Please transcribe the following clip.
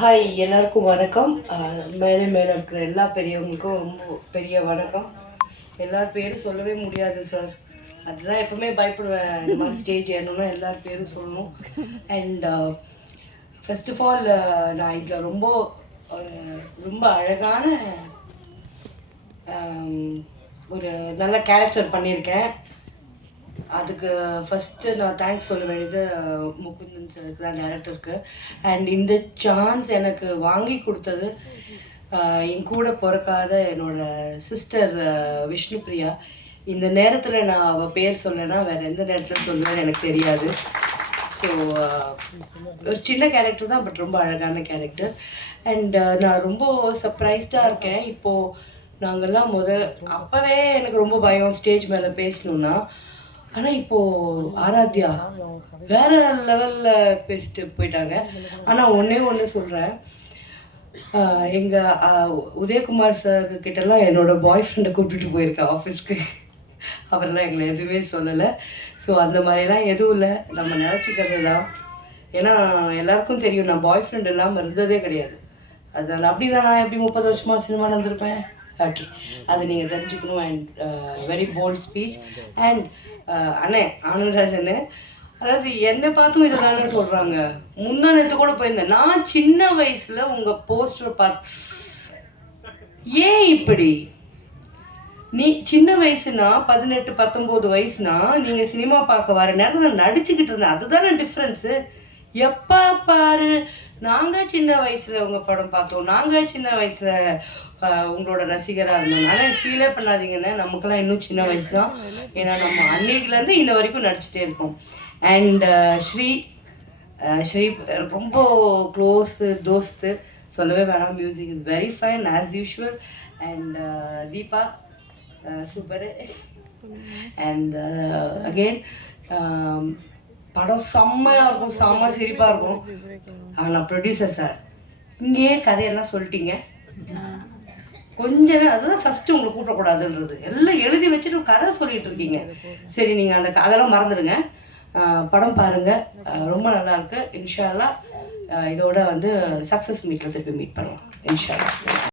Hi எல்லாருக்கும் வணக்கம். மேலே மேலே இருக்கிற எல்லா பெரியவங்களுக்கும் ரொம்ப பெரிய வணக்கம். எல்லார் பேரும் சொல்லவே முடியாது சார், அதுதான் எப்பவுமே பயப்படுவேன். இந்த மாதிரி ஸ்டேஜ் ஏறணும்னா எல்லார் பேரும் சொல்லணும். அண்ட் ஃபர்ஸ்ட் ஆஃப் ஆல் நான் இதில் ரொம்ப அழகான ஒரு நல்ல கேரக்டர் பண்ணியிருக்கேன். அதுக்கு ஃபஸ்ட்டு நான் தேங்க்ஸ் சொல்ல வேண்டியது முகுந்தன் சாருக்கு தான், டேரக்டருக்கு. அண்ட் இந்த சான்ஸ் எனக்கு வாங்கி கொடுத்தது என் கூட பிறக்காத என்னோடய சிஸ்டர் விஷ்ணுப்ரியா. இந்த நேரத்தில் நான் அவள் பேர் சொல்லலைன்னா வேறு எந்த நேரத்தில் சொல்லுவேன்னு எனக்கு தெரியாது. ஸோ ஒரு சின்ன கேரக்டர் தான், பட் ரொம்ப அழகான கேரக்டர். அண்ட் நான் ரொம்ப சர்ப்ரைஸ்டாக இருக்கேன். இப்போது நாங்கள்லாம் அப்போவே எனக்கு ரொம்ப பயம் ஸ்டேஜ் மேலே பேசணுன்னா. ஆனால் இப்போது ஆராத்யா வேறு லெவலில் பேசிட்டு போயிட்டாங்க. ஆனால் ஒன்று சொல்கிறேன், எங்கள் உதயகுமார் சார் கிட்டலாம் என்னோடய பாய் ஃப்ரெண்டை கூப்பிட்டுட்டு போயிருக்கேன் ஆஃபீஸ்க்கு. அவரெல்லாம் எங்களை எதுவுமே சொல்லலை. ஸோ அந்த மாதிரிலாம் எதுவும் இல்லை, நம்ம நினச்சிக்கிறது தான். ஏன்னா எல்லாருக்கும் தெரியும் நான் பாய் ஃப்ரெண்ட் இல்லாமல் இருந்ததே கிடையாது. அதனால் அப்படின்னா நான் எப்படி 30 வருஷமாக சினிமா நடந்திருப்பேன். ஓகே, அது நீங்கள் தெரிஞ்சுக்கணும். And very bold speech. And அண்ணே ஆனந்தராஜன்னு, அதாவது என்னை பார்த்தும் இதை தானே சொல்கிறாங்க. முந்தா நேரத்து கூட போயிருந்தேன். நான் சின்ன வயசில் உங்கள் போஸ்டரை ஏன் இப்படி நீ சின்ன வயசுனா 18 19 வயசுனா நீங்கள் சினிமா பார்க்க வர நேரத்தில் நான் நடிச்சுக்கிட்டு இருந்தேன். அதுதானே டிஃப்ரென்ஸு. எப்போ பாரு நாங்கள் சின்ன வயசில் உங்கள் படம் பார்த்தோம், நாங்கள் சின்ன வயசில் உங்களோட ரசிகராக இருந்தோம். ஆனால் ஃபீலே பண்ணாதீங்கன்னு, நமக்கெல்லாம் இன்னும் சின்ன வயசு தான். ஏன்னா நம்ம அன்னைக்குலேருந்து இன்ன வரைக்கும் நடிச்சுட்டே இருக்கோம். அண்ட் ஸ்ரீ ரொம்ப க்ளோஸு தோஸ்து, சொல்லவே வேணாம். Music is very fine as usual. And Deepa super. And again படம் செம்மையாக இருக்கும், செம்ம சிரிப்பாக இருக்கும். ஆனால் ப்ரொடியூசர் சார் இங்கேயே கதையெல்லாம் சொல்லிட்டீங்க. கொஞ்சம் அதுதான் ஃபஸ்ட்டு உங்களை கூப்பிடக்கூடாதுன்றது. எல்லாம் எழுதி வச்சுட்டு கதை சொல்லிகிட்டு இருக்கீங்க. சரி, நீங்கள் அதெல்லாம் மறந்துடுங்க. படம் பாருங்கள், ரொம்ப நல்லாயிருக்கு. இன்ஷா அல்லாஹ் இதோட சக்ஸஸ் மீட்டில் திருப்பி மீட் பண்ணுவோம் இன்ஷா அல்லாஹ்.